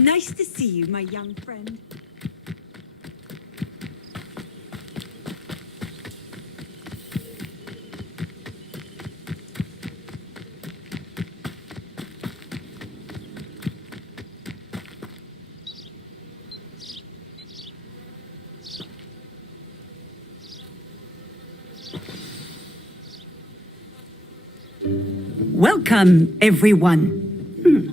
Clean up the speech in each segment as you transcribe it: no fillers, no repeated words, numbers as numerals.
Nice to see you, my young friend. Welcome, everyone.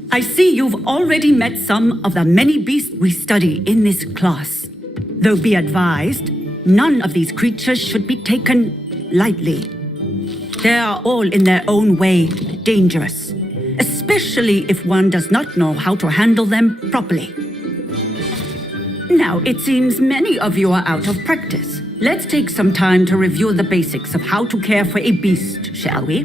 I see you've already met some of the many beasts we study in this class. Though be advised, none of these creatures should be taken lightly. They are all in their own way dangerous, especially if one does not know how to handle them properly. Now, it seems many of you are out of practice. Let's take some time to review the basics of how to care for a beast, shall we?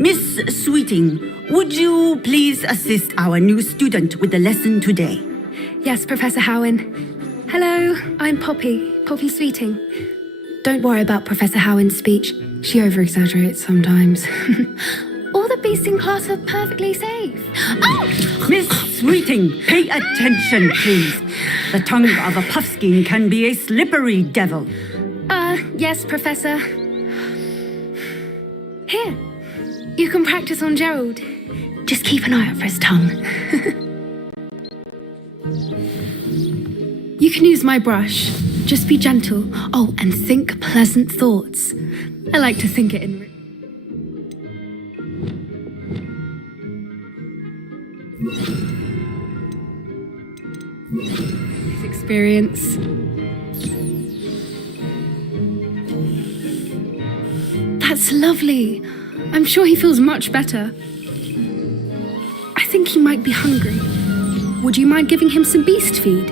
Miss Sweeting, would you please assist our new student with the lesson today? Yes, Professor Howen. Hello, I'm Poppy Sweeting. Don't worry about Professor Howen's speech. She over-exaggerates sometimes. All the beasts in class are perfectly safe. Oh! Miss Sweeting, pay attention, please. The tongue of a puffskein can be a slippery devil. Yes, Professor. Here, you can practice on Gerald. Just keep an eye out for his tongue. You can use my brush. Just be gentle. Oh, and think pleasant thoughts. I like to think it in... experience. That's lovely. I'm sure he feels much better. I think he might be hungry. Would you mind giving him some beast feed?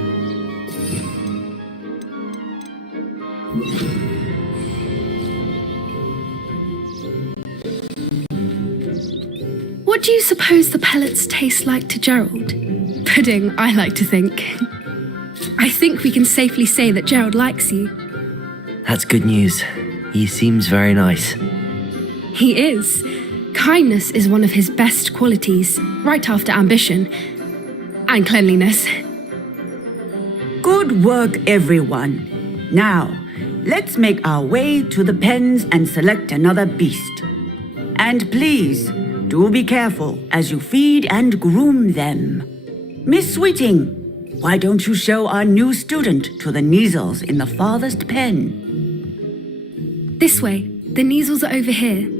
What do you suppose the pellets taste like to Gerald? Pudding, I like to think. I think we can safely say that Gerald likes you. That's good news. He seems very nice. He is. Kindness is one of his best qualities, right after ambition. And cleanliness. Good work, everyone. Now, let's make our way to the pens and select another beast. And please, do be careful as you feed and groom them. Miss Sweeting, why don't you show our new student to the Neasels in the farthest pen? This way. The Neasels are over here.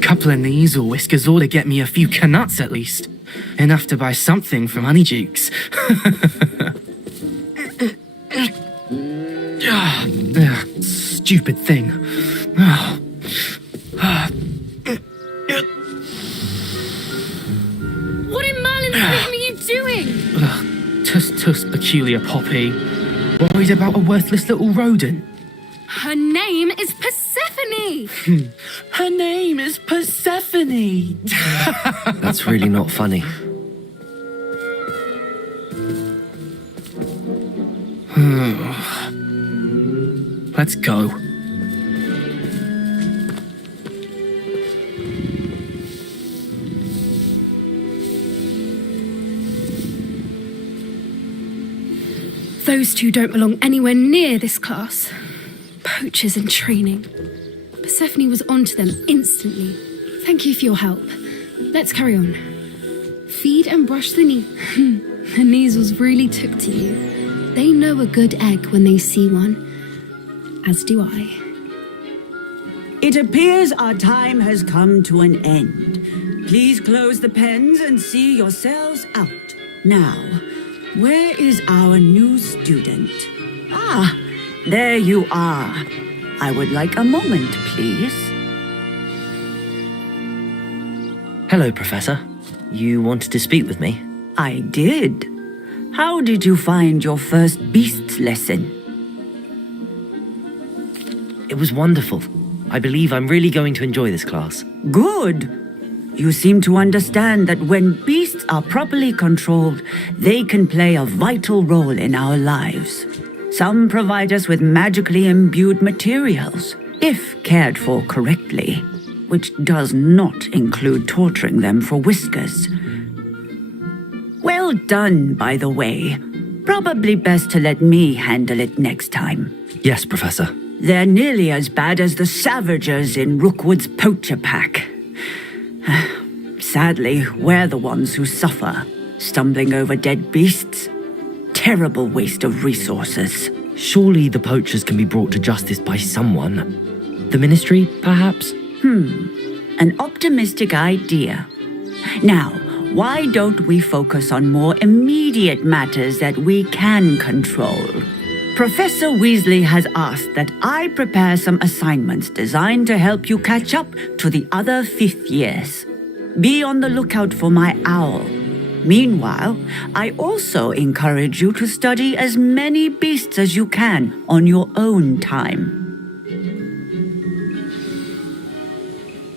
Couple of Neasel whiskers ought to get me a few canuts at least. Enough to buy something from Honeydukes. Stupid thing. What in Merlin's name are you doing? Tuss, peculiar Poppy. Worried about a worthless little rodent. Her name is Persephone! Her name is Persephone! That's really not funny. Let's go. Those two don't belong anywhere near this class. Poachers in training. Persephone was onto them instantly. Thank you for your help. Let's carry on. Feed and brush the knee. The Neasels really took to you. They know a good egg when they see one. As do I. It appears our time has come to an end. Please close the pens and see yourselves out. Now, where is our new student? Ah, there you are. I would like a moment, please. Hello, Professor. You wanted to speak with me? I did. How did you find your first beasts lesson? It was wonderful. I believe I'm really going to enjoy this class. Good. You seem to understand that when beasts are properly controlled, they can play a vital role in our lives. Some provide us with magically imbued materials, if cared for correctly, which does not include torturing them for whiskers. Well done, by the way. Probably best to let me handle it next time. Yes, Professor. They're nearly as bad as the Savagers in Rookwood's poacher pack. Sadly, we're the ones who suffer, stumbling over dead beasts. Terrible waste of resources. Surely the poachers can be brought to justice by someone. The Ministry, perhaps? An optimistic idea. Now, why don't we focus on more immediate matters that we can control? Professor Weasley has asked that I prepare some assignments designed to help you catch up to the other 5th years. Be on the lookout for my owl. Meanwhile, I also encourage you to study as many beasts as you can on your own time.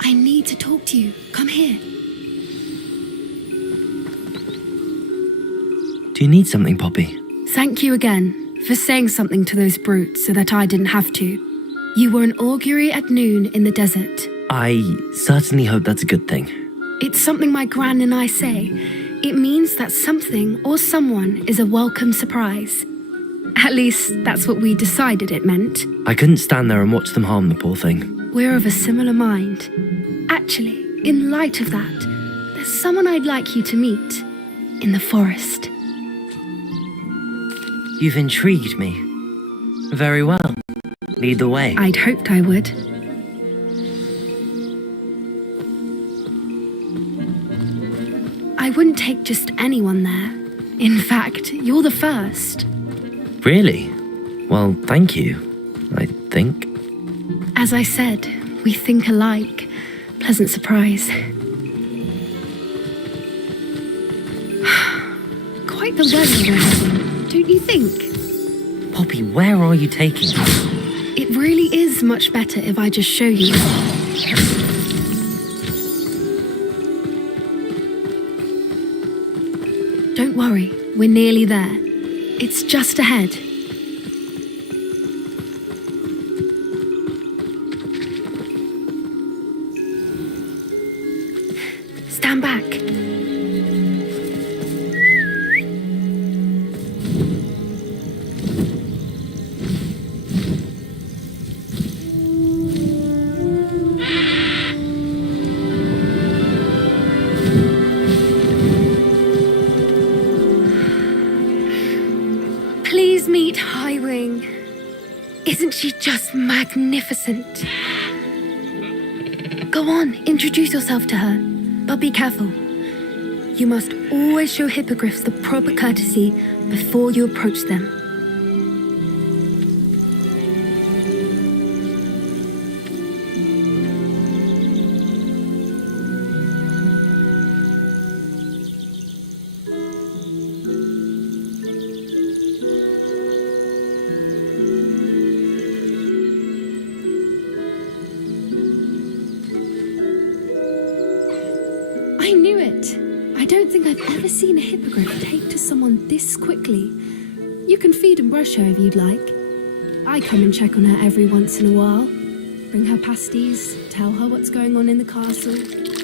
I need to talk to you. Come here. Do you need something, Poppy? Thank you again for saying something to those brutes so that I didn't have to. You were an augury at noon in the desert. I certainly hope that's a good thing. It's something my gran and I say. It means that something or someone is a welcome surprise. At least, that's what we decided it meant. I couldn't stand there and watch them harm the poor thing. We're of a similar mind. Actually, in light of that, there's someone I'd like you to meet. In the forest. You've intrigued me. Very well. Lead the way. I'd hoped I would. I wouldn't take just anyone there. In fact, you're the first. Really? Well, thank you, I think. As I said, we think alike. Pleasant surprise. Quite the weather we're having, don't you think? Poppy, where are you taking us? It really is much better if I just show you. Don't worry, we're nearly there. It's just ahead. Stand back. Please meet Highwing. Isn't she just magnificent? Go on, introduce yourself to her. But be careful. You must always show hippogriffs the proper courtesy before you approach them. I knew it. I don't think I've ever seen a hippogriff take to someone this quickly. You can feed and brush her if you'd like. I come and check on her every once in a while. Bring her pasties, tell her what's going on in the castle.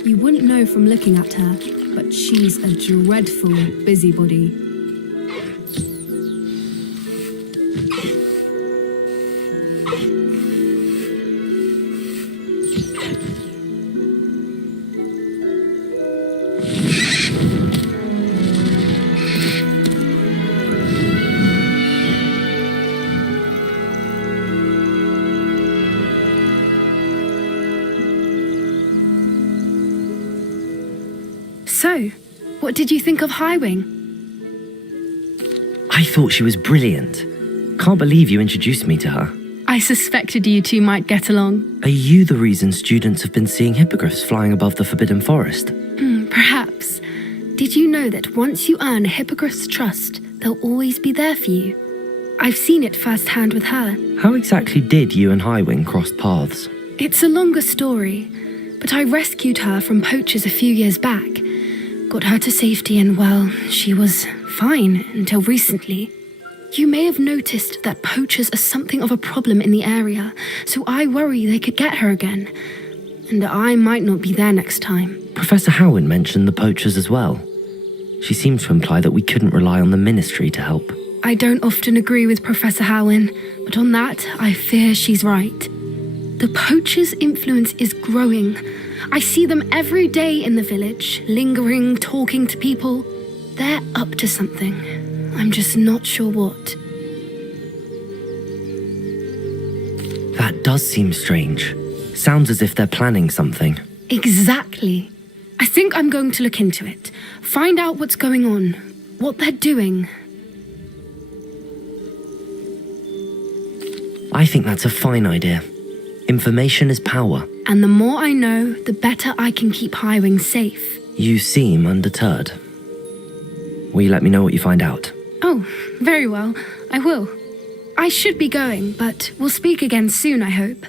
You wouldn't know from looking at her, but she's a dreadful busybody. So, what did you think of Highwing? I thought she was brilliant. Can't believe you introduced me to her. I suspected you two might get along. Are you the reason students have been seeing hippogriffs flying above the Forbidden Forest? Perhaps. Did you know that once you earn a hippogriff's trust, they'll always be there for you? I've seen it firsthand with her. How exactly did you and Highwing cross paths? It's a longer story, but I rescued her from poachers a few years back. Got her to safety and, well, she was fine until recently. You may have noticed that poachers are something of a problem in the area, so I worry they could get her again. And I might not be there next time. Professor Howin mentioned the poachers as well. She seemed to imply that we couldn't rely on the Ministry to help. I don't often agree with Professor Howin, but on that, I fear she's right. The poachers' influence is growing. I see them every day in the village, lingering, talking to people. They're up to something. I'm just not sure what. That does seem strange. Sounds as if they're planning something. Exactly. I think I'm going to look into it. Find out what's going on, what they're doing. I think that's a fine idea. Information is power. And the more I know, the better I can keep Highwing safe. You seem undeterred. Will you let me know what you find out? Oh, very well. I will. I should be going, but we'll speak again soon, I hope.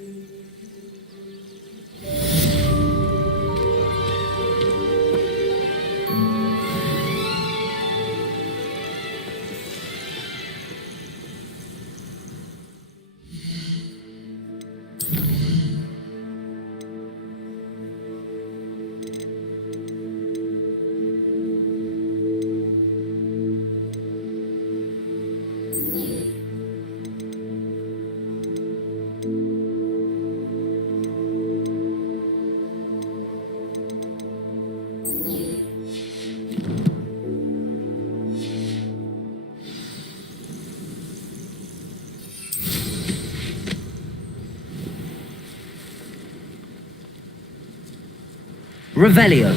Revelio.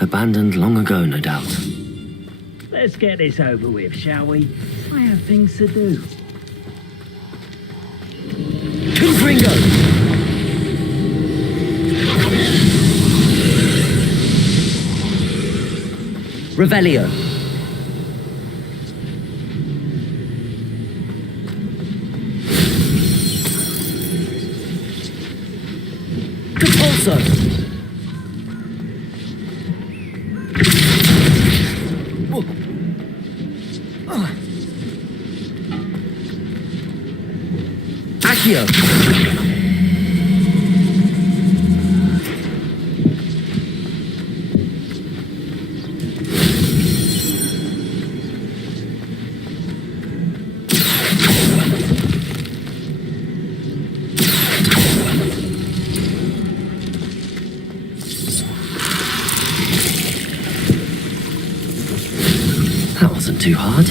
Abandoned long ago, no doubt. Let's get this over with, shall we? I have things to do. Diffindo! Revelio. Compulso. Accio. That wasn't too hard.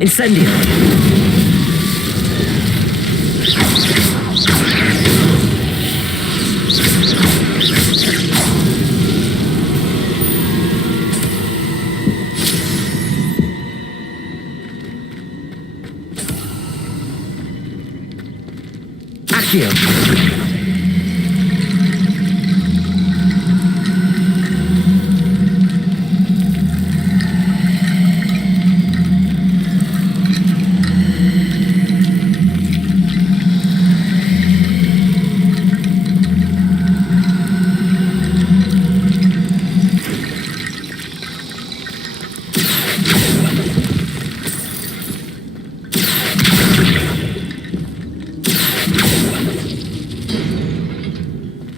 Incendio. Accio.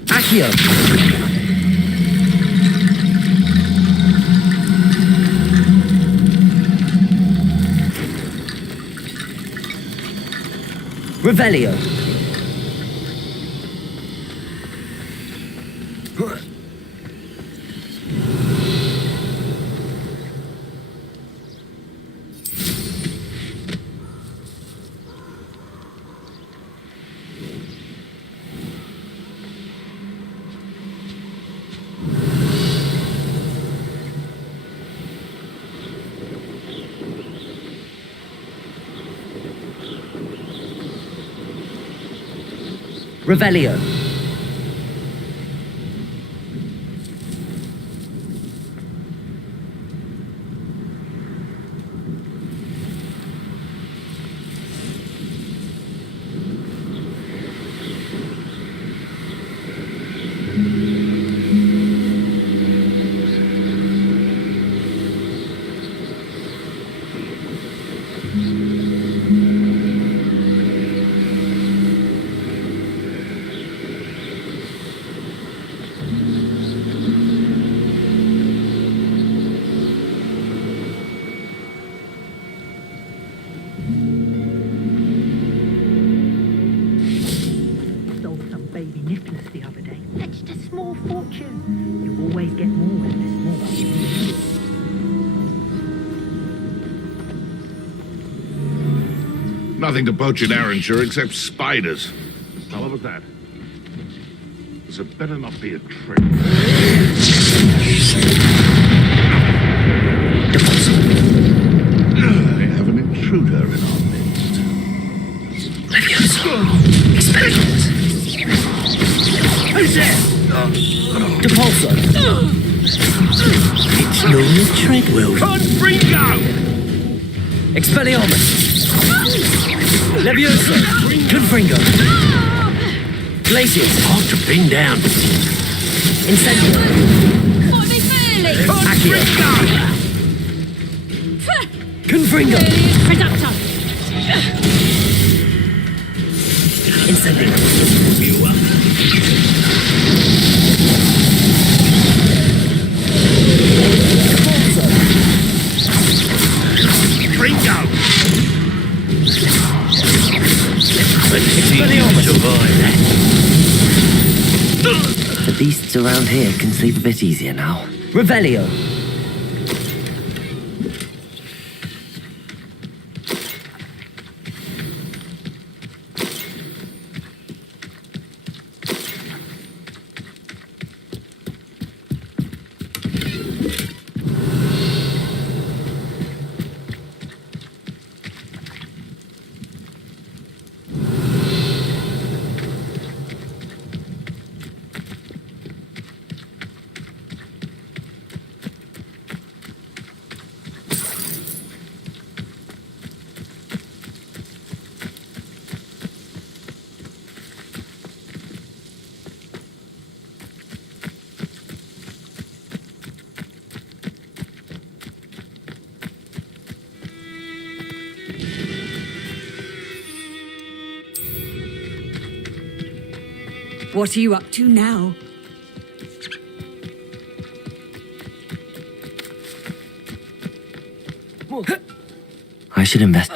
Accio. Revelio. Revelio. Sold some baby Nicholas the other day. Fetched a small fortune. You always get more when there's more. Nothing to poach in Arranshire except spiders. Now, what was that? This had better not be a trick. I have an intruder in our midst. Leviosa. Expelliarmus. Who's there? Depulso. It's your Treadwell. Confringo! Expelliarmus. Leviosa. Confringo. Glacius. Hard to pin down. Incendio. What are they feeling? Accio. Confringo. Reductor. Incendio. Depulso. Confringo! Expelliarmus. The beasts around here can sleep a bit easier now. Revelio. What are you up to now? I should invest.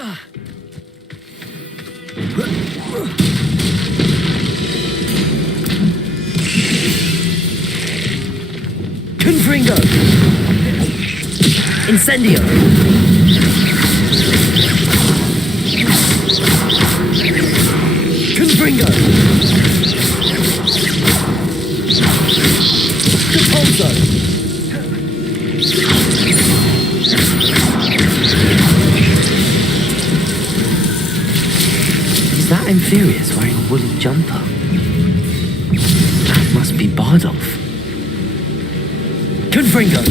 Confringo. Incendio. Confringo. Depulso. Is that Inferius wearing a woolly jumper? That must be Bardolph. Confringo.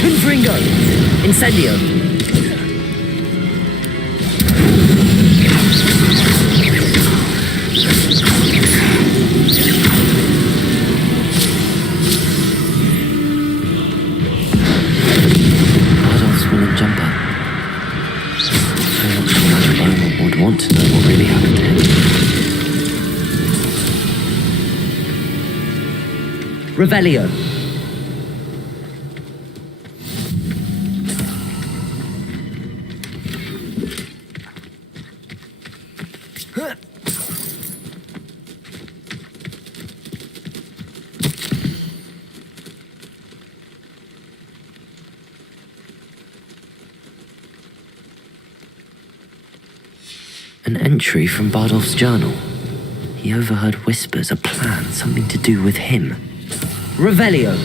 Confringo. Incendio. Bardolph's woolen jumper. I'm not sure that Bardolph would want to know what really happened to him. Revelio. An entry from Bardolph's journal. He overheard whispers, a plan, something to do with him. Revelio!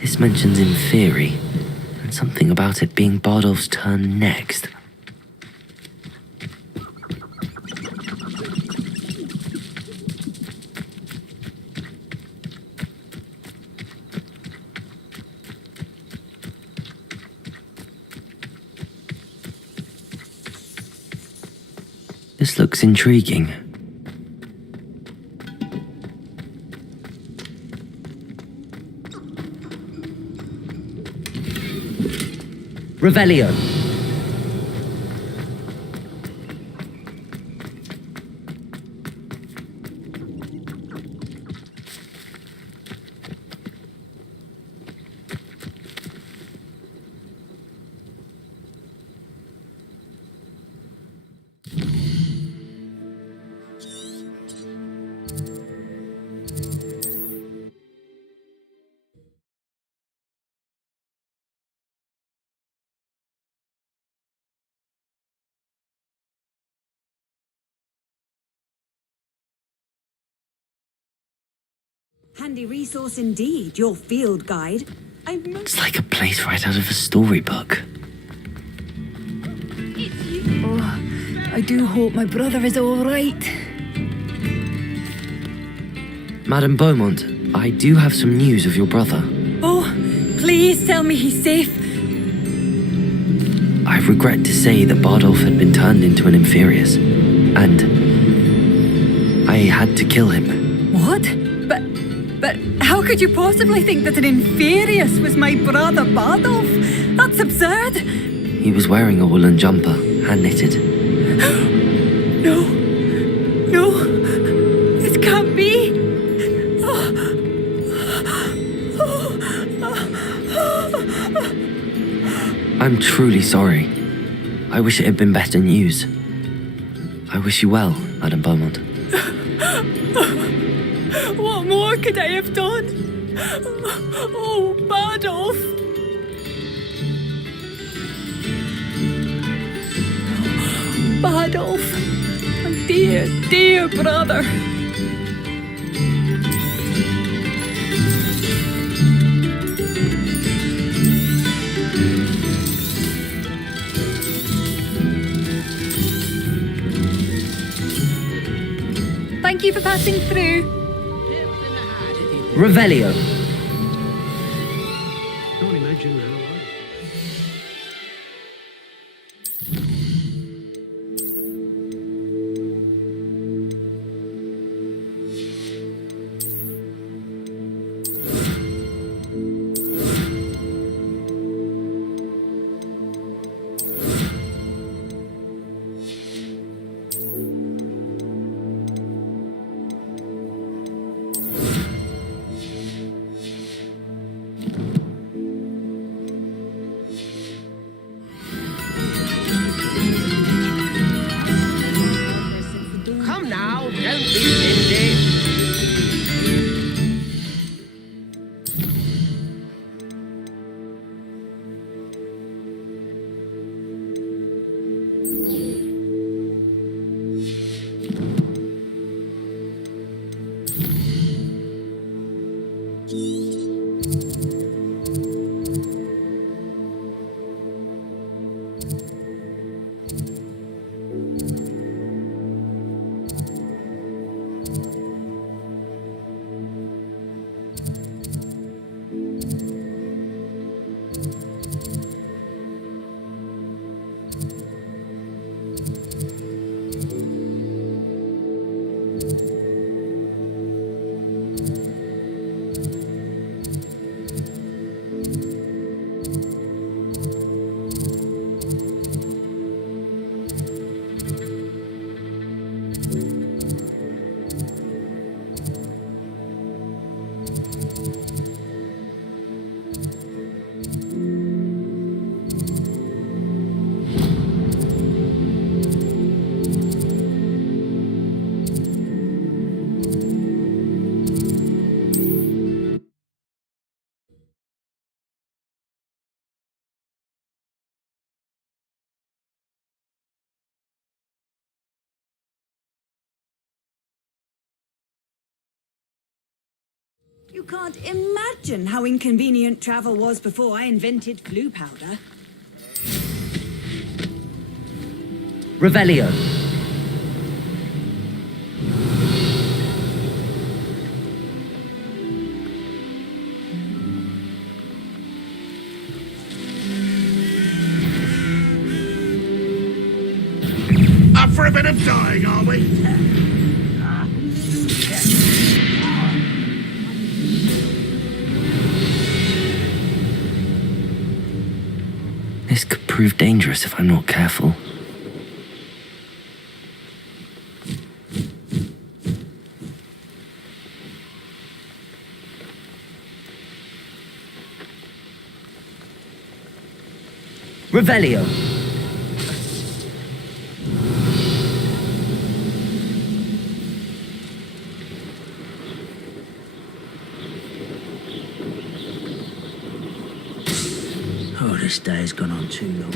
This mentions Inferi, and something about it being Bardolph's turn next. This looks intriguing. Revelio. Handy resource indeed, your field guide. It's like a place right out of a storybook. Oh, I do hope my brother is all right. Madame Beaumont, I do have some news of your brother. Oh, please tell me he's safe. I regret to say that Bardolph had been turned into an Inferius, and I had to kill him. What? But how could you possibly think that an Inferius was my brother Bardolph? That's absurd. He was wearing a woolen jumper, hand-knitted. No, this can't be. I'm truly sorry. I wish it had been better news. I wish you well, Madame Beaumont. What more could I have done? Oh, Bardolph! Bardolph! My dear, dear brother! Thank you for passing through. Revelio. Can't imagine how. You can't imagine how inconvenient travel was before I invented flu powder. Revelio. Up for a bit of dying, are we? This could prove dangerous if I'm not careful. Revelio. Oh, this day's gone on too long.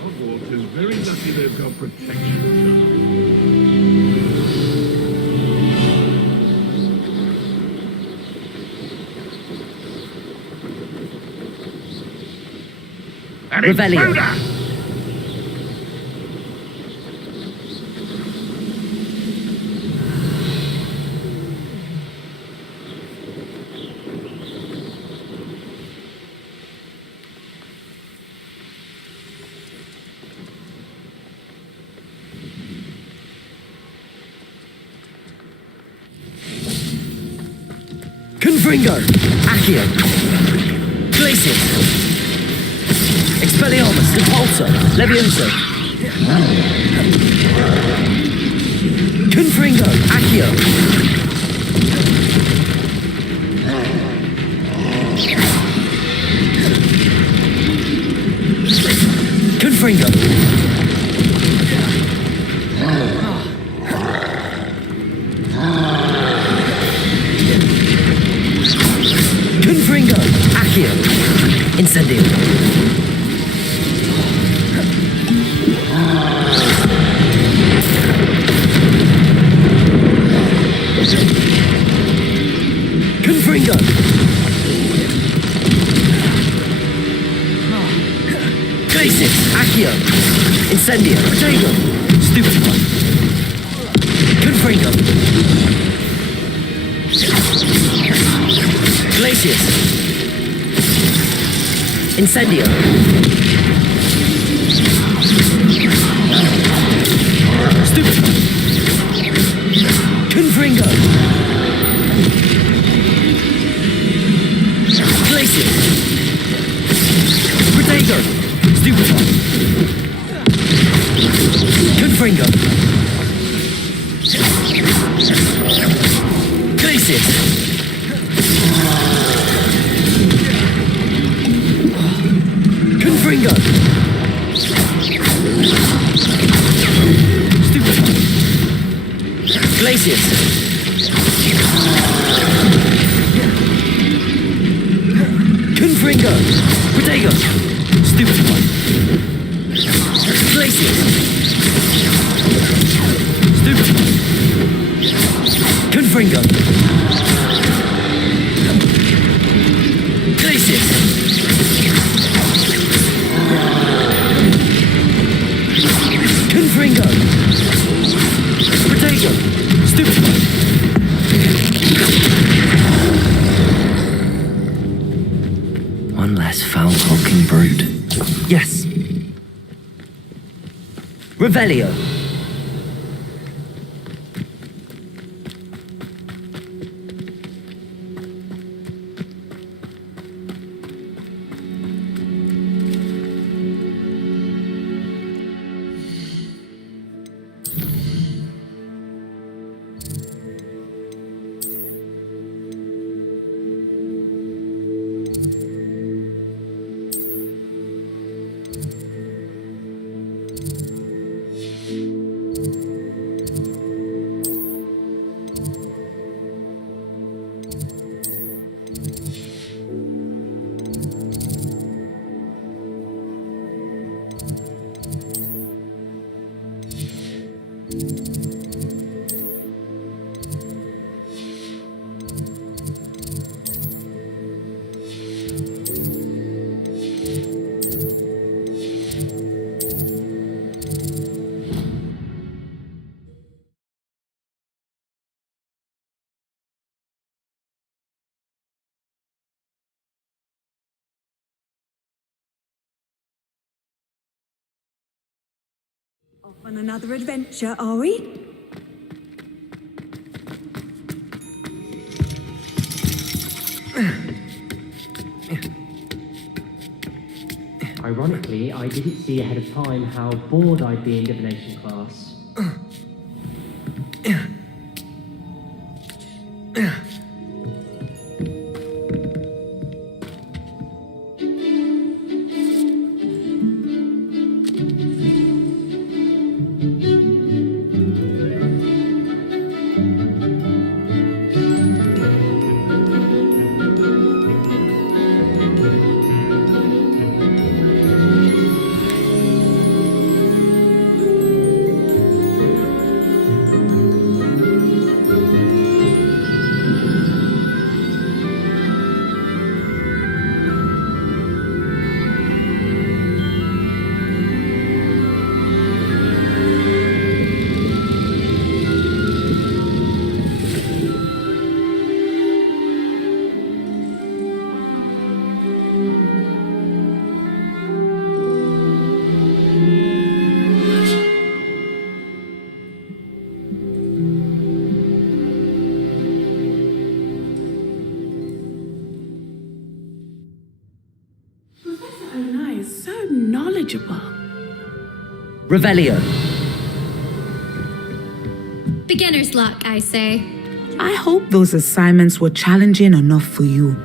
Hogwarts is very lucky they've got protection. An Revelio. intruder! Confringo. Accio. Glacius. Expelliarmus. Repulsor. Leviosa. Confringo. Accio. Confringo. Confringo. Accio. Incendio. Confringo. Glacius. Accio. Incendio. Potato. Stupefy. Confringo. Glacius. Incendio. Stupefy. Confringo. Glacius. Potato. Stupefy. Confringo. Glacius. Confringo. Stupefy. Glacius. Confringo. Potato. Stupefy. Glacius. Stupefy. Confringo. Glacius. Confringo. Potato. Stupefy. One less foul-hulking brute. Yes. Revelio. Off on another adventure, are we? Ironically, I didn't see ahead of time how bored I'd be in divination class. Onai is so knowledgeable. Revelio. Beginner's luck, I say. I hope those assignments were challenging enough for you.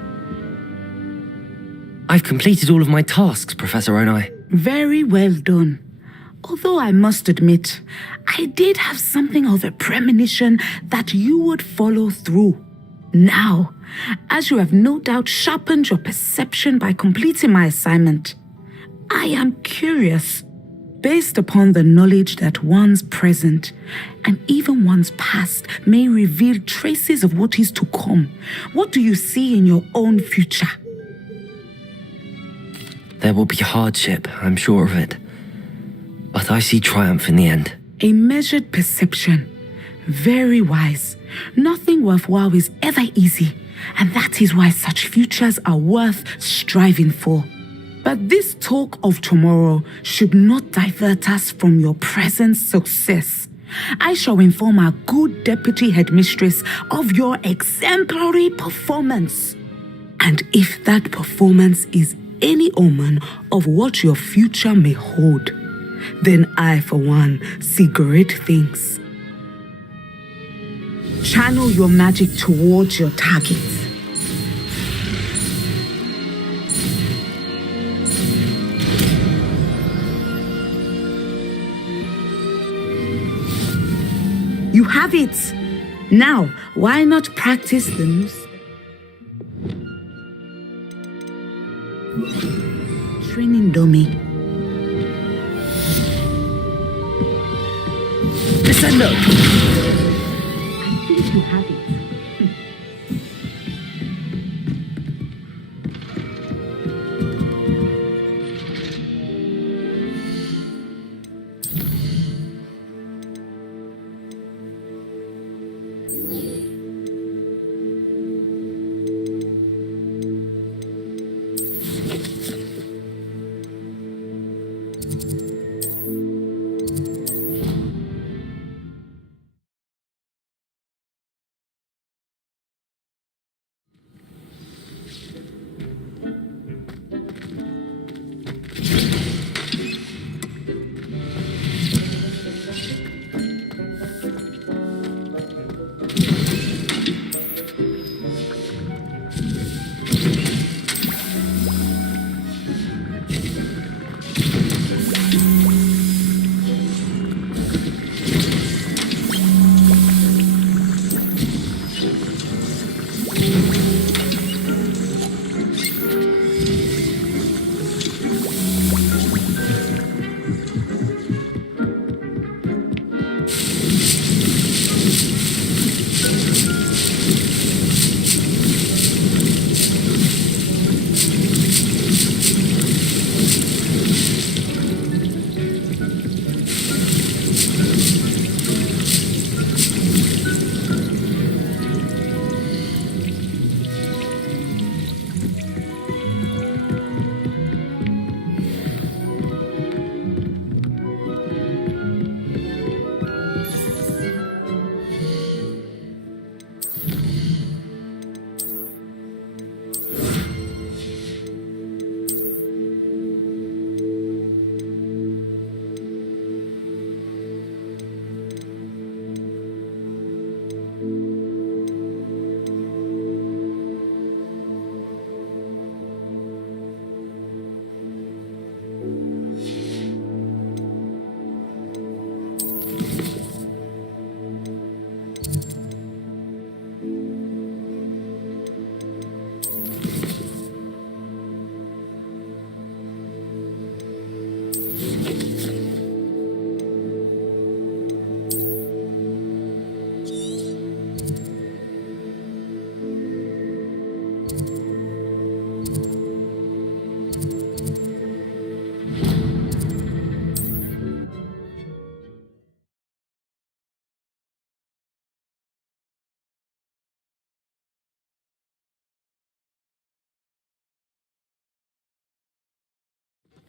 I've completed all of my tasks, Professor Onai. Very well done. Although I must admit, I did have something of a premonition that you would follow through. Now, as you have no doubt sharpened your perception by completing my assignment, I am curious, based upon the knowledge that one's present and even one's past may reveal traces of what is to come. What do you see in your own future? There will be hardship, I'm sure of it. But I see triumph in the end. A measured perception. Very wise. Nothing worthwhile is ever easy, and that is why such futures are worth striving for. But this talk of tomorrow should not divert us from your present success. I shall inform our good deputy headmistress of your exemplary performance. And if that performance is any omen of what your future may hold, then I, for one, see great things. Channel your magic towards your target. You have it. Now, why not practice the new training dummy? Descendo! I think you have it.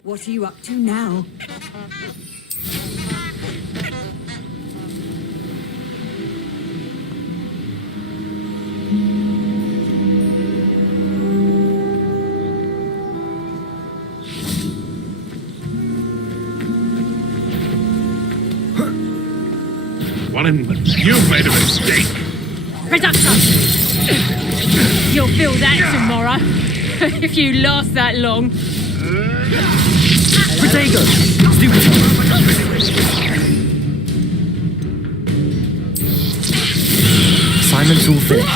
What are you up to now? You've made a mistake. Reduction! You'll feel that tomorrow, if you last that long. Protego! Stupid! Assignment's all finished.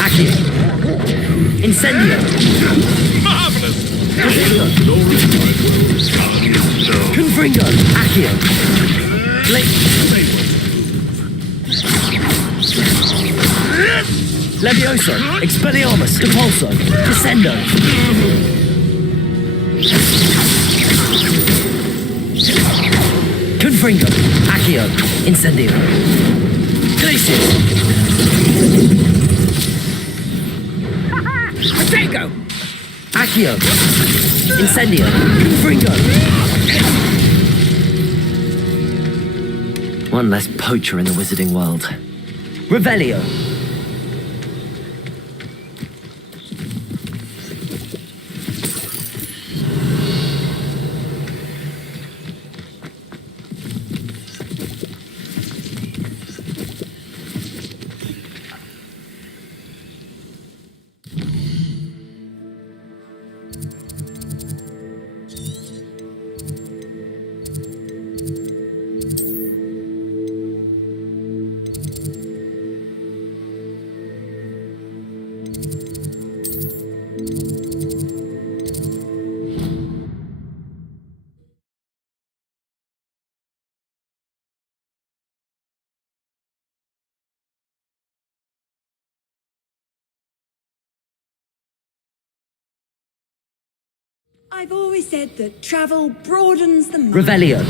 Accio! Incendio! Marvelous! Confringo! Accio! Leviosa! Expelliarmus! Repulso! Descendo! Confringo! Accio! Incendio! Glacius! Protego! Accio! Incendio! Confringo! One less poacher in the wizarding world. Revelio! I've always said that travel broadens the mind. Revelio!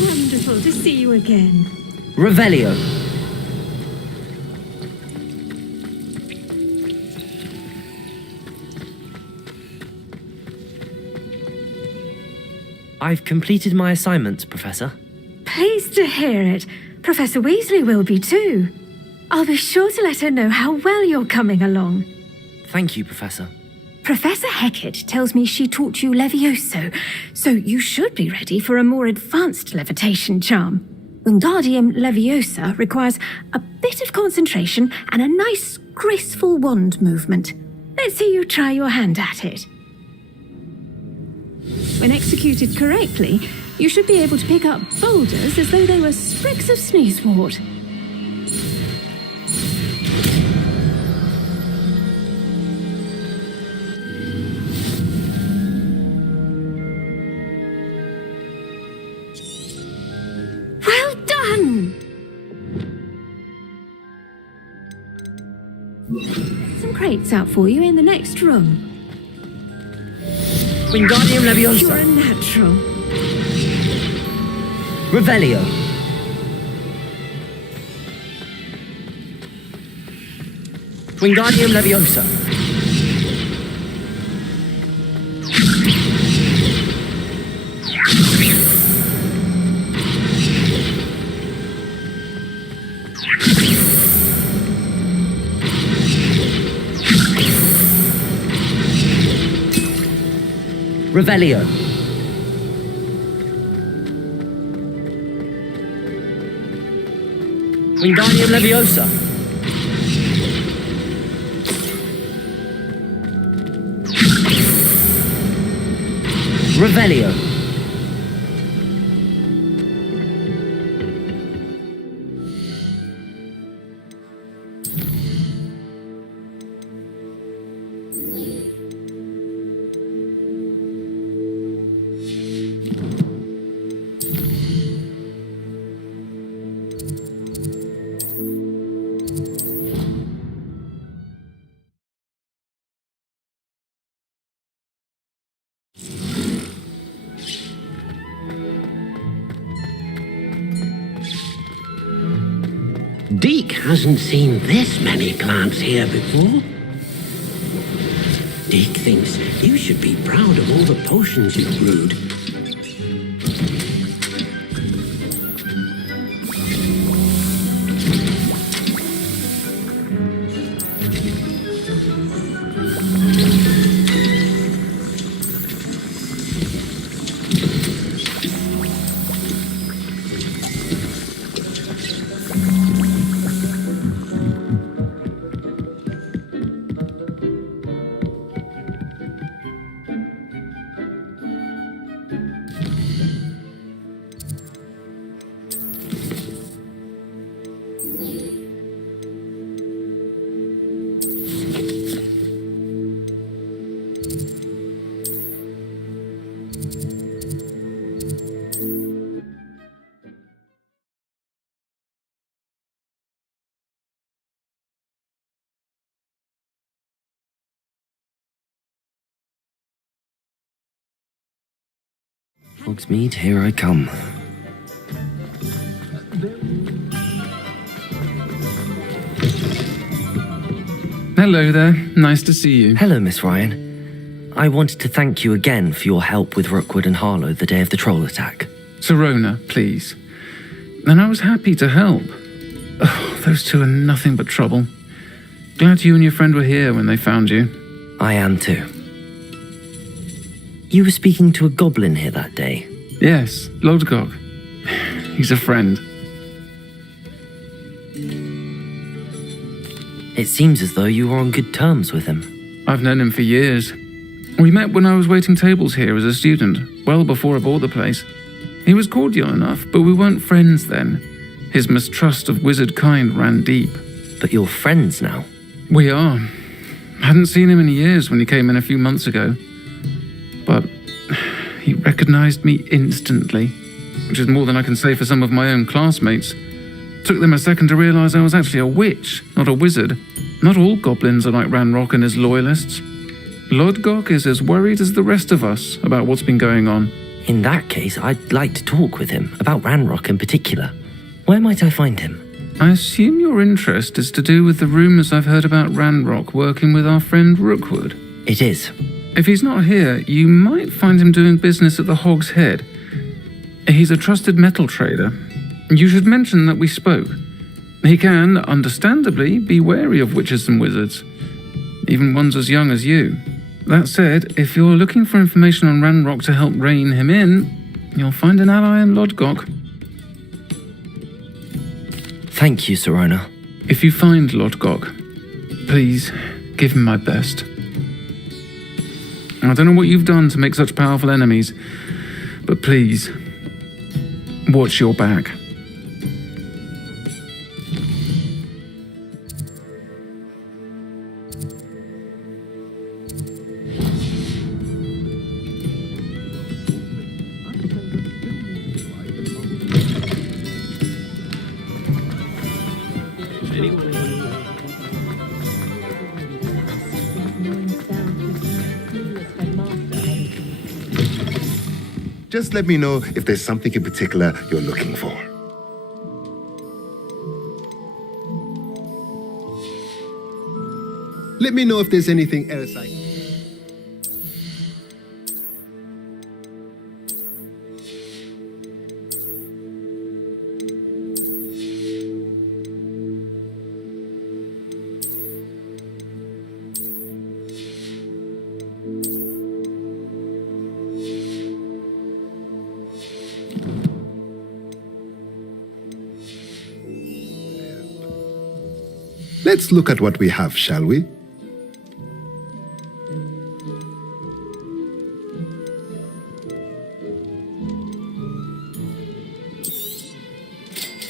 Wonderful to see you again. Revelio! I've completed my assignment, Professor. Pleased to hear it. Professor Weasley will be too. I'll be sure to let her know how well you're coming along. Thank you, Professor. Professor Hecat tells me she taught you Levioso, so you should be ready for a more advanced levitation charm. Wingardium Leviosa requires a bit of concentration and a nice, graceful wand movement. Let's see you try your hand at it. When executed correctly, you should be able to pick up boulders as though they were sprigs of sneezewort. Well done! Some crates out for you in the next room. Wingardium Leviosa! You're a natural. Revelio! Wingardium Leviosa! Revelio. Wingardium Leviosa. Revelio. Deke hasn't seen this many plants here before. Deke thinks you should be proud of all the potions you've brewed. Hogsmeade, here I come. Hello there. Nice to see you. Hello, Miss Ryan. I wanted to thank you again for your help with Rookwood and Harlow the day of the troll attack. Sirona, please. And I was happy to help. Oh, those two are nothing but trouble. Glad you and your friend were here when they found you. I am too. You were speaking to a goblin here that day. Yes, Lodgok. He's a friend. It seems as though you were on good terms with him. I've known him for years. We met when I was waiting tables here as a student, well before I bought the place. He was cordial enough, but we weren't friends then. His mistrust of wizard kind ran deep. But you're friends now? We are. Hadn't seen him in years when he came in a few months ago. But he recognized me instantly, which is more than I can say for some of my own classmates. Took them a second to realize I was actually a witch, not a wizard. Not all goblins are like Ranrock and his loyalists. Lodgok is as worried as the rest of us about what's been going on. In that case, I'd like to talk with him, about Ranrock in particular. Where might I find him? I assume your interest is to do with the rumors I've heard about Ranrock working with our friend Rookwood. It is. If he's not here, you might find him doing business at the Hog's Head. He's a trusted metal trader. You should mention that we spoke. He can, understandably, be wary of witches and wizards, even ones as young as you. That said, if you're looking for information on Ranrock to help rein him in, you'll find an ally in Lodgok. Thank you, Sirona. If you find Lodgok, please give him my best. I don't know what you've done to make such powerful enemies, but please, watch your back. Just let me know if there's something in particular you're looking for. Let me know if there's anything else I... Let's look at what we have, shall we?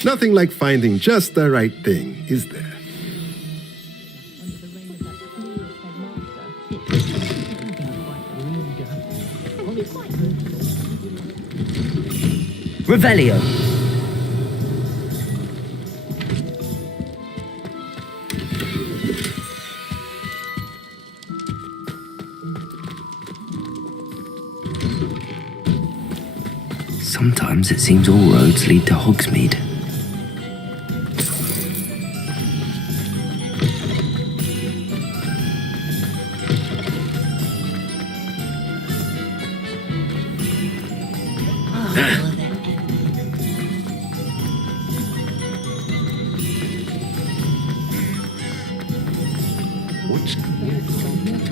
Nothing like finding just the right thing, is there? Revelio. Sometimes it seems all roads lead to Hogsmeade.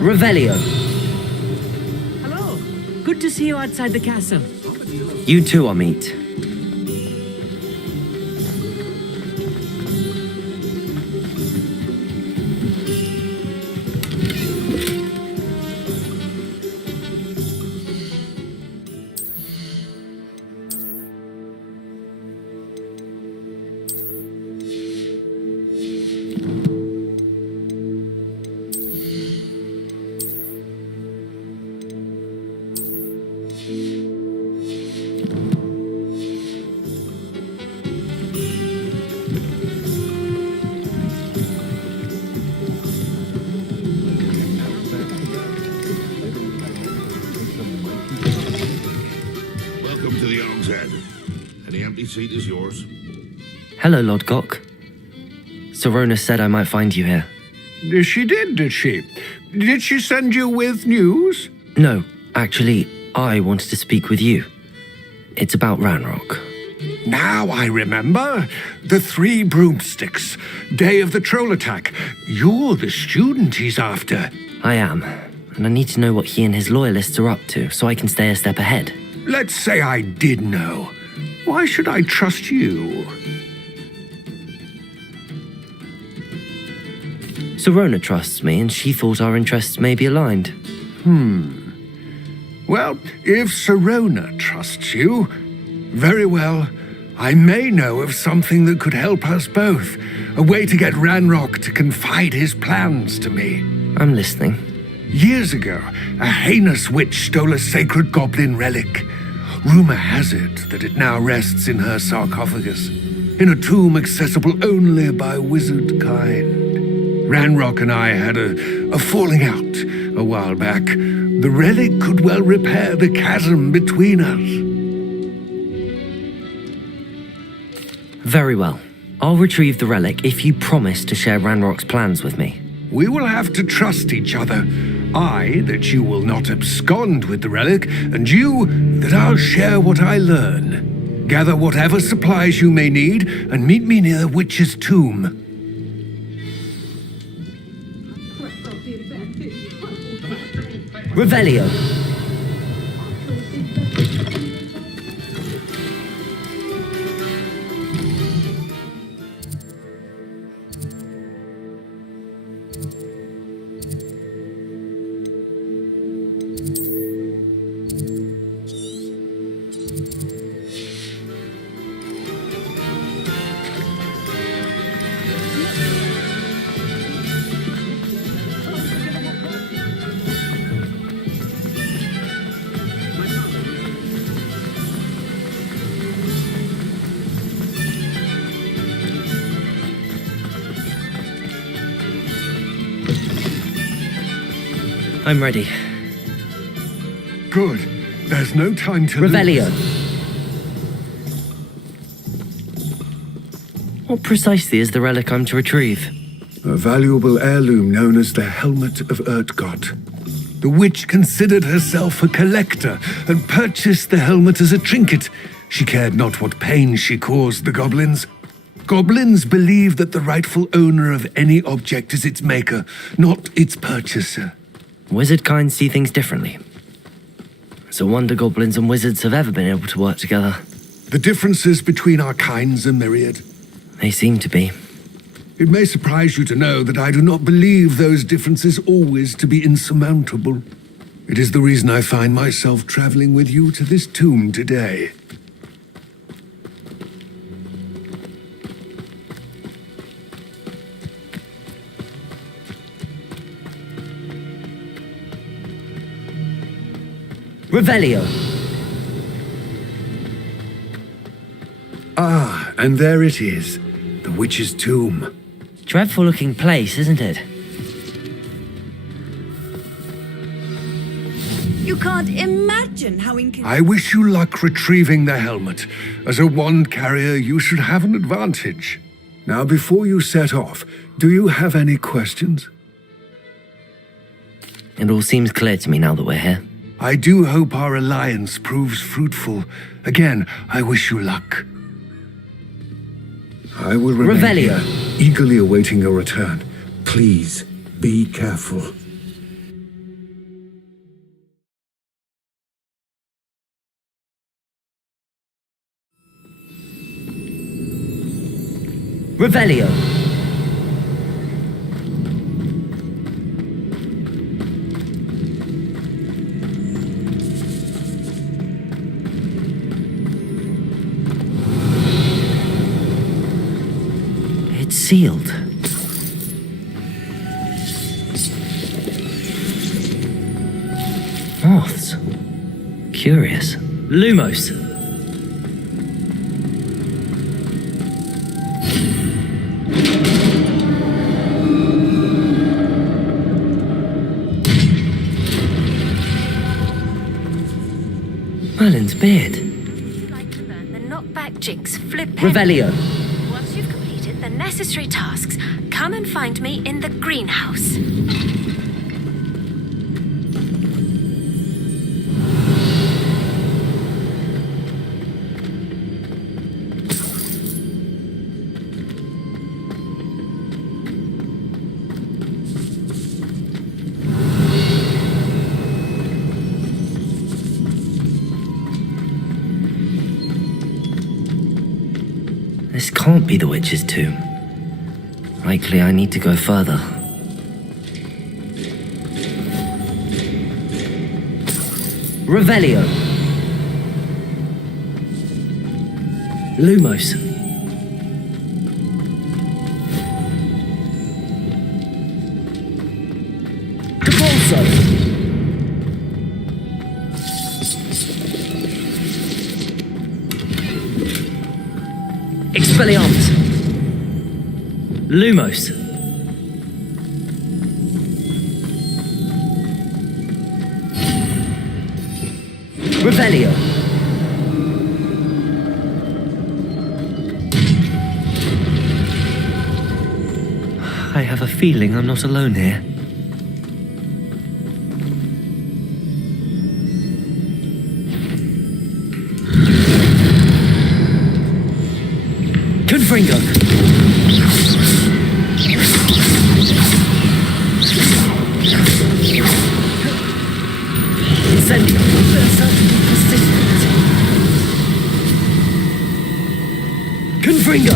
Revelio. Hello. Good to see you outside the castle. You too, Amit. Welcome to the Og's Head. Any empty seat is yours. Hello, Lord Gok. Sorona said I might find you here. She did she? Did she send you with news? No, actually, I wanted to speak with you. It's about Ranrock. Now I remember. The 3 broomsticks. Day of the troll attack. You're the student he's after. I am, and I need to know what he and his loyalists are up to so I can stay a step ahead. Let's say I did know. Why should I trust you? Sorona trusts me, and she thought our interests may be aligned. Well, if Sorona trusts you, very well. I may know of something that could help us both. A way to get Ranrock to confide his plans to me. I'm listening. Years ago, a heinous witch stole a sacred goblin relic. Rumor has it that it now rests in her sarcophagus, in a tomb accessible only by wizard kind. Ranrock and I had a falling out a while back. The relic could well repair the chasm between us. Very well. I'll retrieve the relic if you promise to share Ranrock's plans with me. We will have to trust each other. I, that you will not abscond with the relic, and you, that I'll share what I learn. Gather whatever supplies you may need, and meet me near the witch's tomb. Revelio. I'm ready. Good. There's no time to Revelio. What precisely is the relic I'm to retrieve? A valuable heirloom known as the Helm of Urtkot. The witch considered herself a collector and purchased the helmet as a trinket. She cared not what pain she caused the goblins. Goblins believe that the rightful owner of any object is its maker, not its purchaser. Wizard kind see things differently. It's a wonder goblins and wizards have ever been able to work together. The differences between our kinds are myriad. They seem to be. It may surprise you to know that I do not believe those differences always to be insurmountable. It is the reason I find myself traveling with you to this tomb today. Revelio. Ah, and there it is, the witch's tomb. Dreadful looking place, isn't it? You can't imagine how inconvenient. I wish you luck retrieving the helmet. As a wand carrier, you should have an advantage. Now, before you set off, do you have any questions? It all seems clear to me now that we're here. I do hope our alliance proves fruitful. Again, I wish you luck. I will remain Revelio. here, eagerly awaiting your return. Please, be careful. Revelio. It's sealed. Moths. Curious. Lumos. Merlin's beard. If you'd like to learn the knockback jinx Flipendo. Revelio. Once you've completed the necessary tasks, come and find me in the greenhouse. This can't be the witch's tomb. Likely I need to go further. Revelio. Lumos. Capolso. Expelliarmus. Lumos. Revelio. I have a feeling I'm not alone here. Confringo. Incendio. Confringo.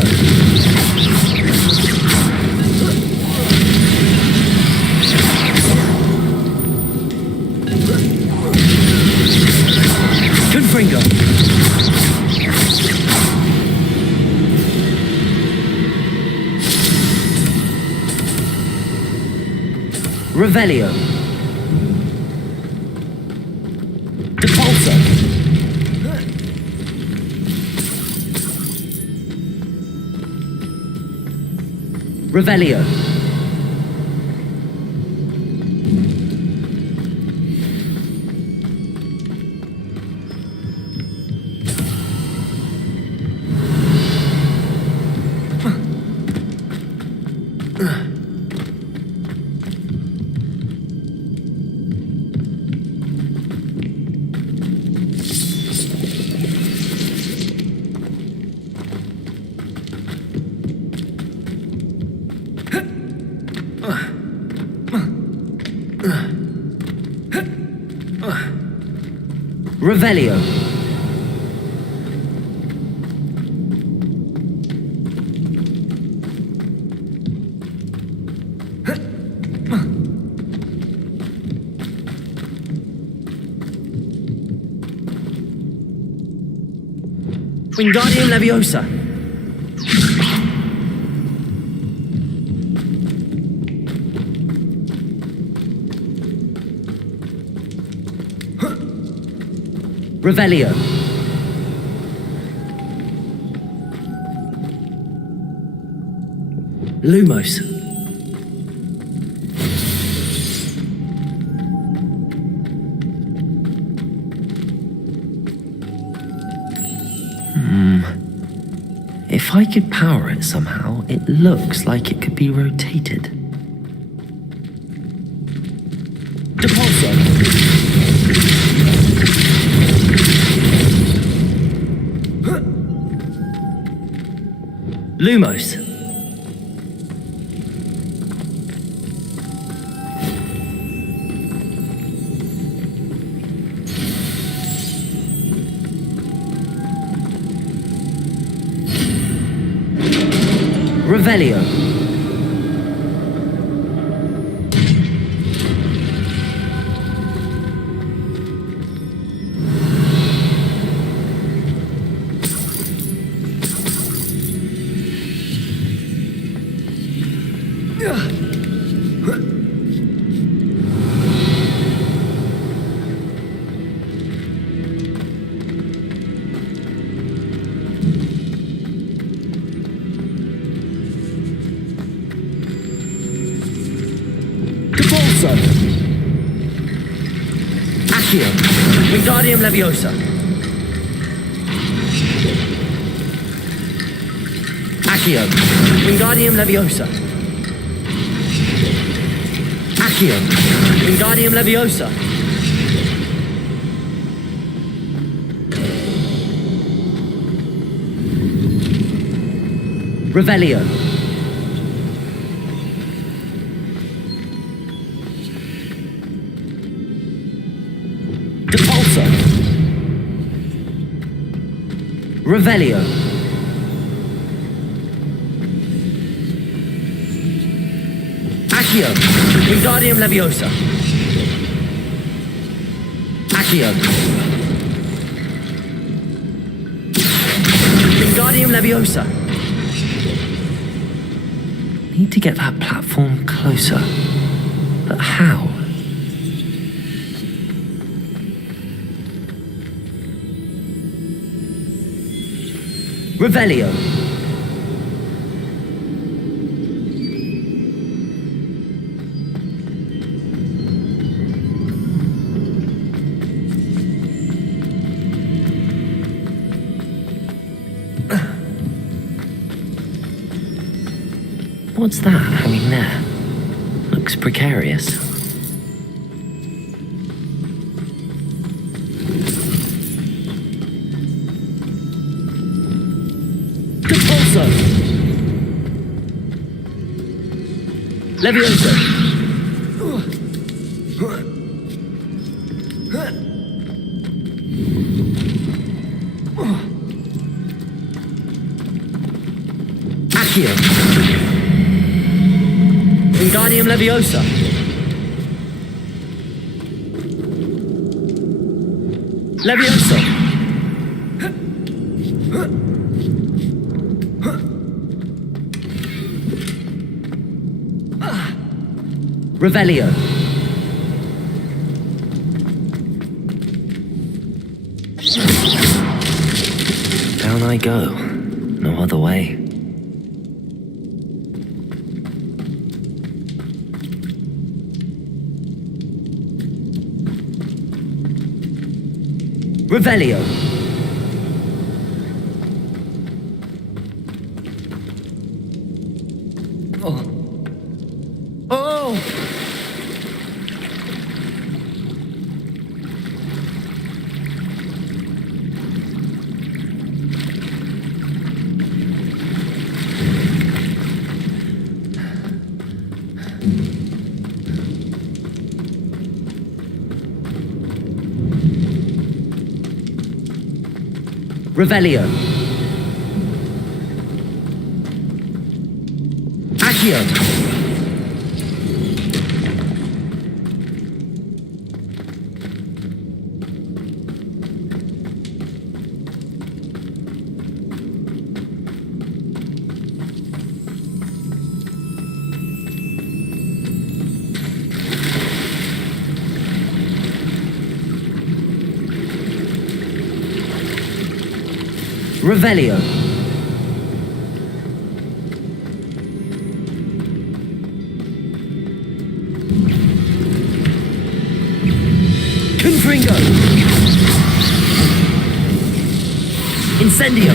Confringo. Revelio. Depulso. Revelio. Revelio. Wingardium Leviosa. Revelio. Lumos. If I could power it somehow, it looks like it could be rotated. Depulso. Lumos. Revelio. Accio. Wingardium Leviosa. Accio. Wingardium Leviosa. Accio. Wingardium Leviosa. Revelio. Depulso. Revelio. Accio. Wingardium Leviosa. Accio. Wingardium Leviosa. Need to get that platform closer. But how? Revelio. What's that hanging there? Looks precarious. Depulso. Leviosa. Accio. Wingardium Leviosa. Leviosa. Revelio. Down I go. No other way. Revelio. Oh. Oh! Revelio. Accio. Revelio. Confringo. Incendio.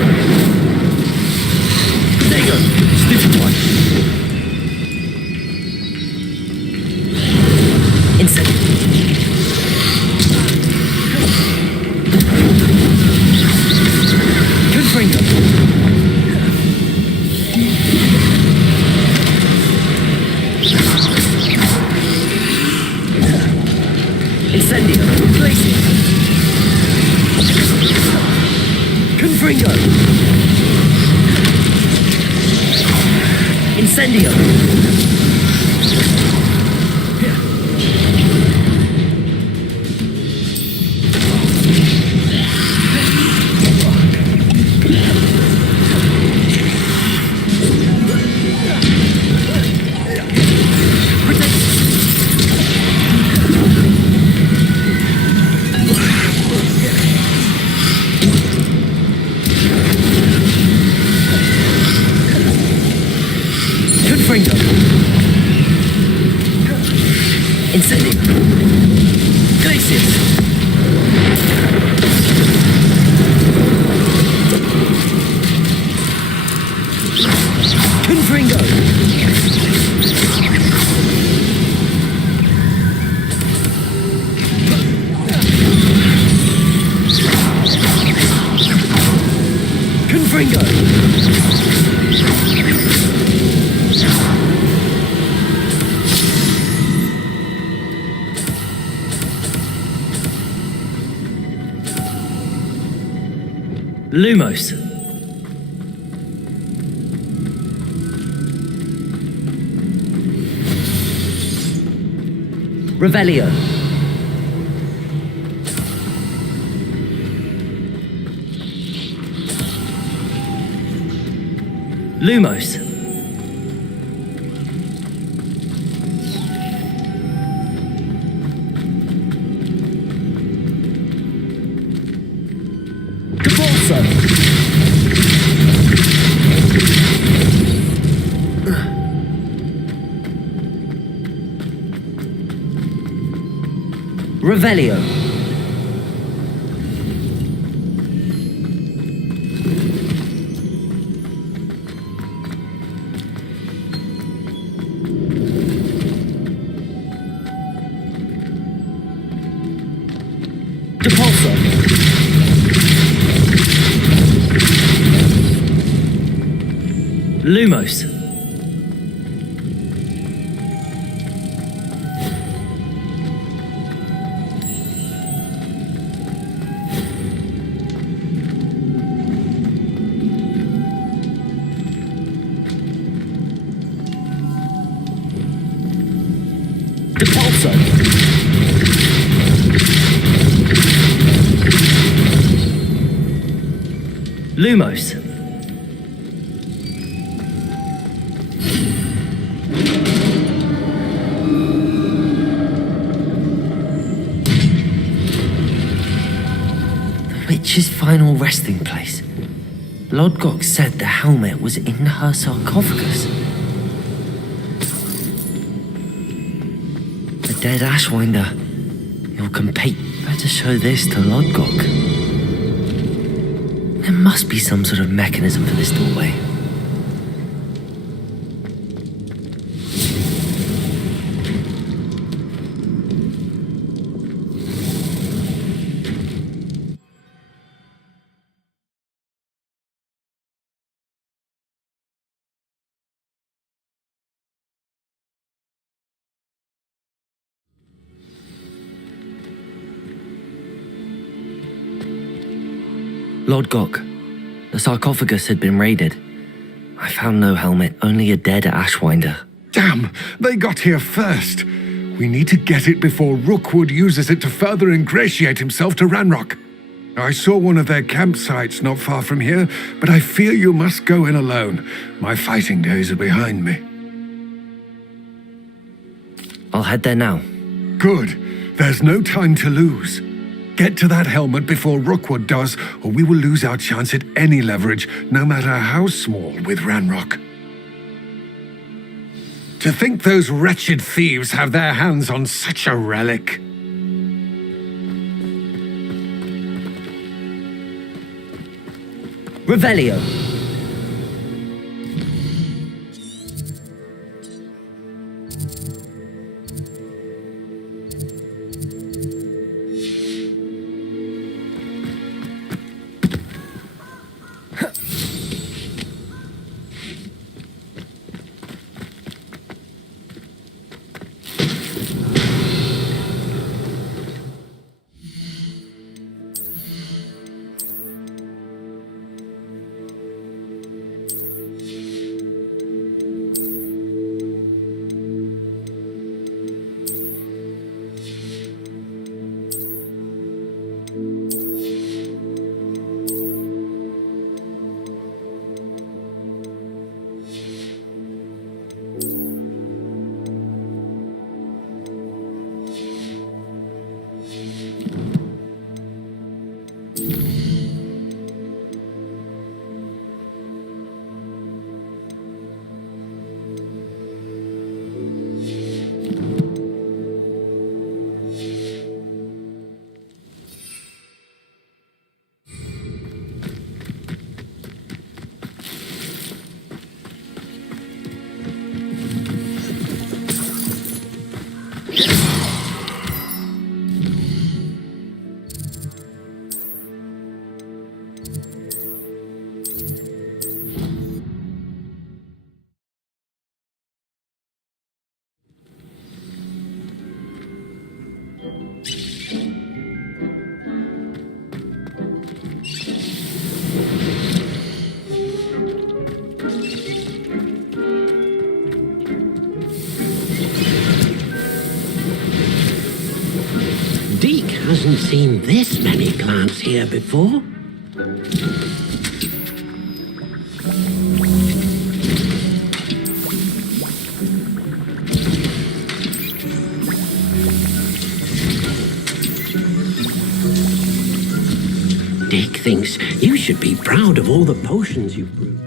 Dego. Stupefy. Incendio. Confringo. Incendio. Glacier. Confringo. Incendio. Confringo. Incendio. Glacier. Confringo. Confringo. Lumos. Revelio. Lumos. Capolso. Revelio. Depulso. Lumos. Depulso. Lumos. The witch's final resting place. Lodgok said the helmet was in her sarcophagus. The dead Ashwinder. He'll compete. Better show this to Lodgok. There must be some sort of mechanism for this doorway. Lodgok, the sarcophagus had been raided. I found no helmet, only a dead Ashwinder. Damn, they got here first. We need to get it before Rookwood uses it to further ingratiate himself to Ranrock. I saw one of their campsites not far from here, but I fear you must go in alone. My fighting days are behind me. I'll head there now. Good. There's no time to lose. Get to that helmet before Rookwood does, or we will lose our chance at any leverage, no matter how small, with Ranrock. To think those wretched thieves have their hands on such a relic. Revelio. Hasn't seen this many plants here before. Dick thinks you should be proud of all the potions you've brewed.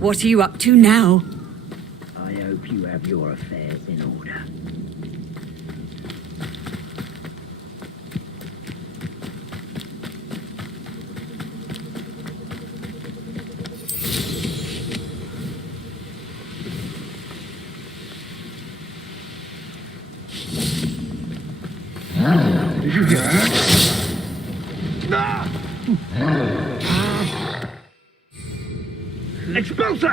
What are you up to now? I hope you have your affairs in order. Did you hear that? Expulso!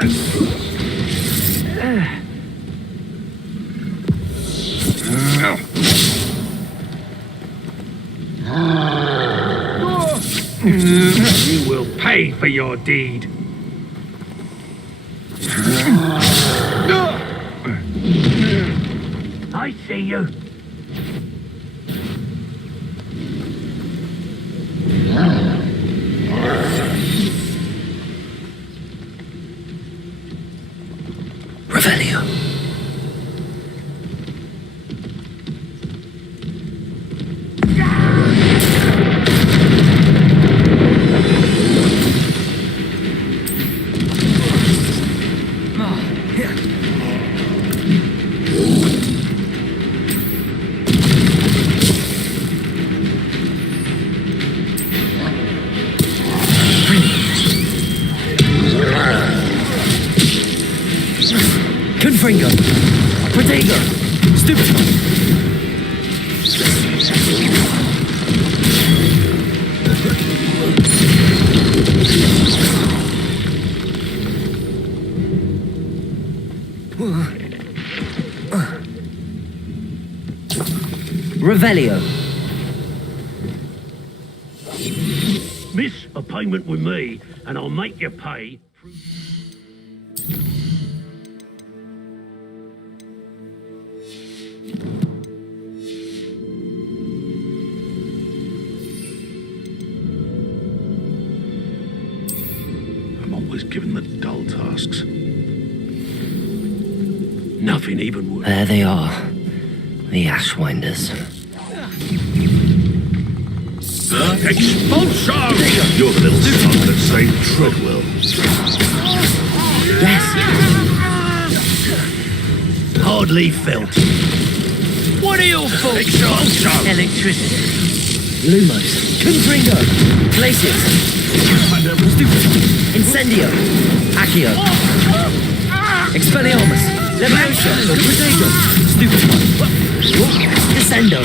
You will pay for your deed. I see you. Confringo. Protego. Stupid. Revelio. Miss a payment with me, and I'll make you pay. I'm always given the dull tasks. Nothing even worse. There they are. The Ashwinders. Expulsion! You're the little son that saved Treadwell. Yes. Hardly felt. What are your faults? Expulsion! Electricity. Lumos. Confringo. Glacius. Incendio. Accio. Expelliarmus. Leviosa. Protego. Stupid. Descendo.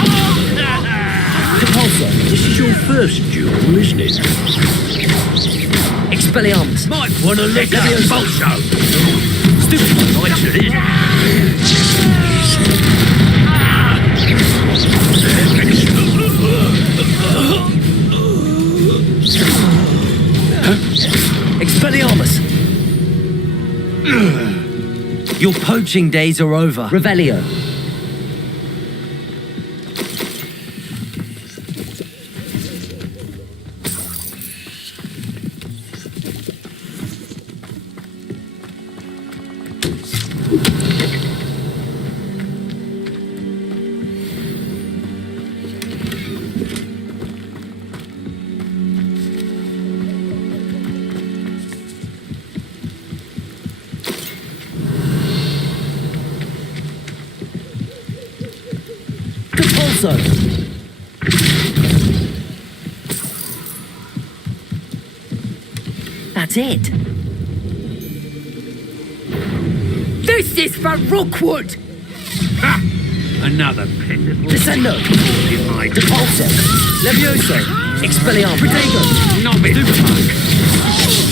Repulsor. This is your first duel, isn't it? Expelliarmus. Might want to look at Expulsion. Stupid. Nice it is. Expelliarmus. Your poaching days are over. Revelio. Compulso. That's it. This is for Rookwood! Ha! Another pitiful. Descendo. Depulso. Leviosa. Expelliarmus. Protego. Not me.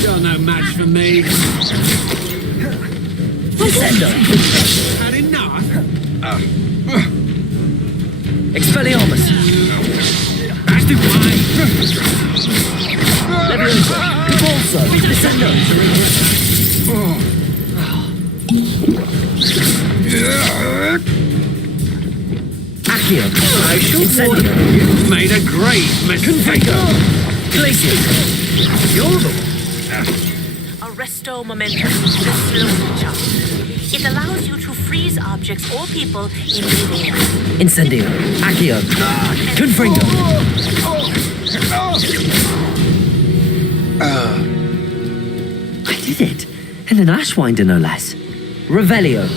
You're no match for me. Descendo. Had enough? Expelliarmus. Leviosa. Depulso. Descendo. Accio. I should warn you. You've made a great mistake. Glacius. You're the one. Arresto Momentum, the slow jump. It allows you to freeze objects or people in midair. Incendio. Accio. Confringo. I did it. And an Ashwinder, no less. Revelio.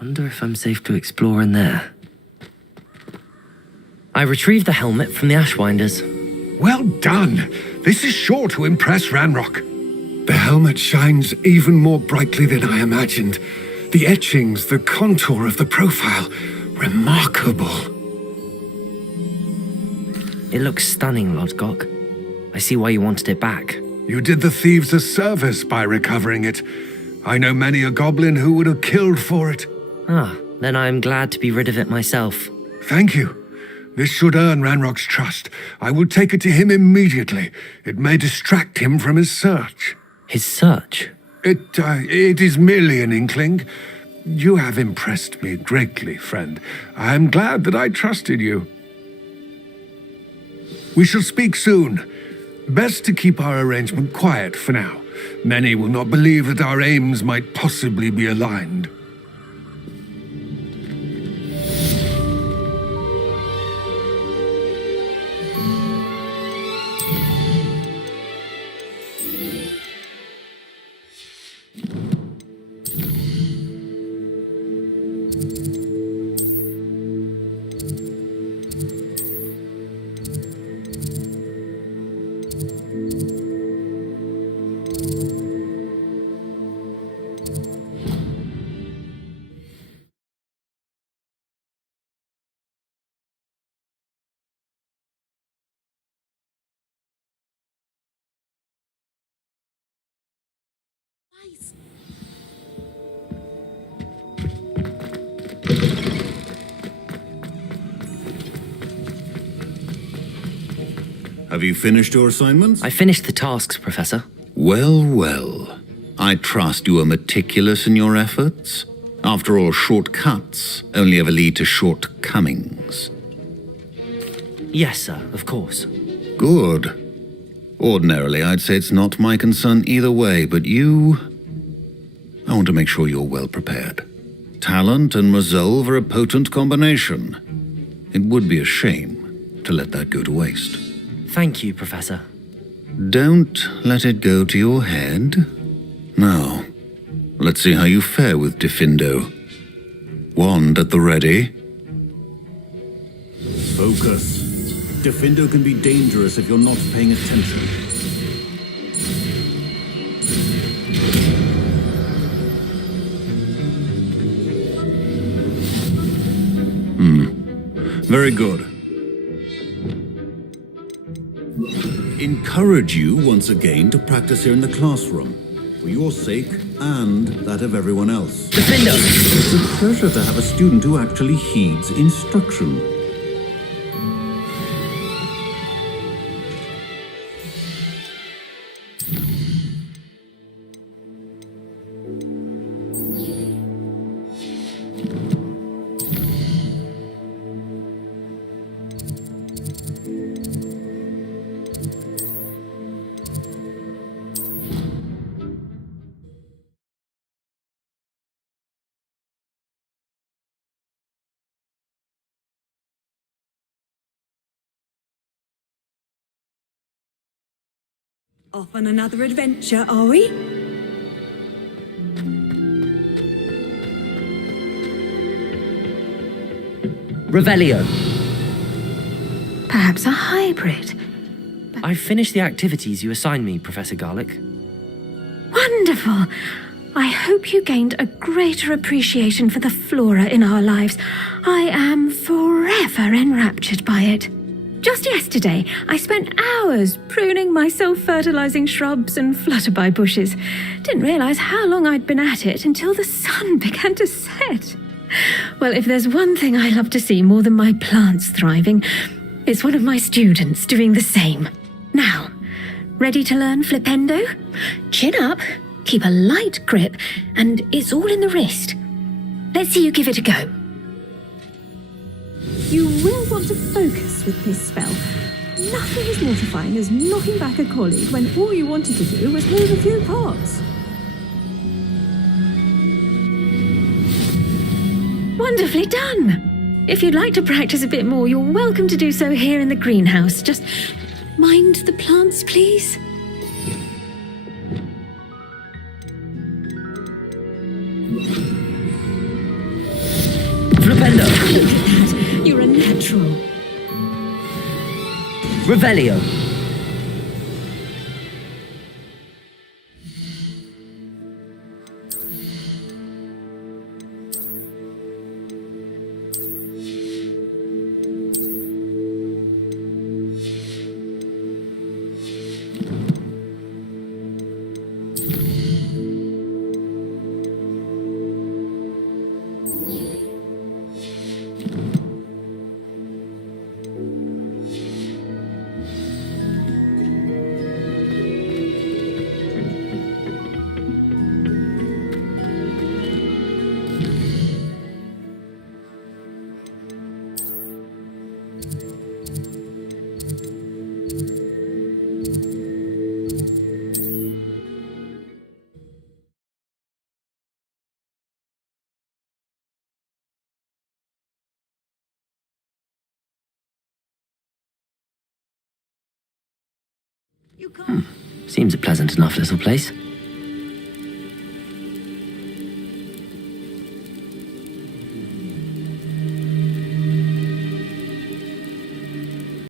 Wonder if I'm safe to explore in there. I retrieved the helmet from the Ashwinders. Well done. This is sure to impress Ranrock. The helmet shines even more brightly than I imagined. The etchings, the contour of the profile, remarkable. It looks stunning, Lodgok. I see why you wanted it back. You did the thieves a service by recovering it. I know many a goblin who would have killed for it. Ah, then I'm glad to be rid of it myself. Thank you. This should earn Ranrock's trust. I will take it to him immediately. It may distract him from his search. His search? It is merely an inkling. You have impressed me greatly, friend. I am glad that I trusted you. We shall speak soon. Best to keep our arrangement quiet for now. Many will not believe that our aims might possibly be aligned. Have you finished your assignments? I finished the tasks, Professor. Well, well. I trust you are meticulous in your efforts. After all, shortcuts only ever lead to shortcomings. Yes, sir, of course. Good. Ordinarily, I'd say it's not my concern either way, but you... I want to make sure you're well prepared. Talent and resolve are a potent combination. It would be a shame to let that go to waste. Thank you, Professor. Don't let it go to your head. Now, let's see how you fare with Diffindo. Wand at the ready. Focus. Diffindo can be dangerous if you're not paying attention. Very good. Encourage you once again to practice here in the classroom, for your sake and that of everyone else. Descendo! It's a pleasure to have a student who actually heeds instruction. Off on another adventure, are we? Revelio. Perhaps a hybrid. I've finished the activities you assigned me, Professor Garlick. Wonderful! I hope you gained a greater appreciation for the flora in our lives. I am forever enraptured by it. Just yesterday, I spent hours pruning my self-fertilizing shrubs and flutterby bushes. Didn't realize how long I'd been at it until the sun began to set. Well, if there's one thing I love to see more than my plants thriving, it's one of my students doing the same. Now, ready to learn Flipendo? Chin up, keep a light grip, and it's all in the wrist. Let's see you give it a go. You will want to focus with this spell. Nothing as mortifying as knocking back a colleague when all you wanted to do was move a few parts. Wonderfully done! If you'd like to practice a bit more, you're welcome to do so here in the greenhouse. Just mind the plants, please. Flipendo! Look at that! You're a natural. Revelio. Seems a pleasant enough little place.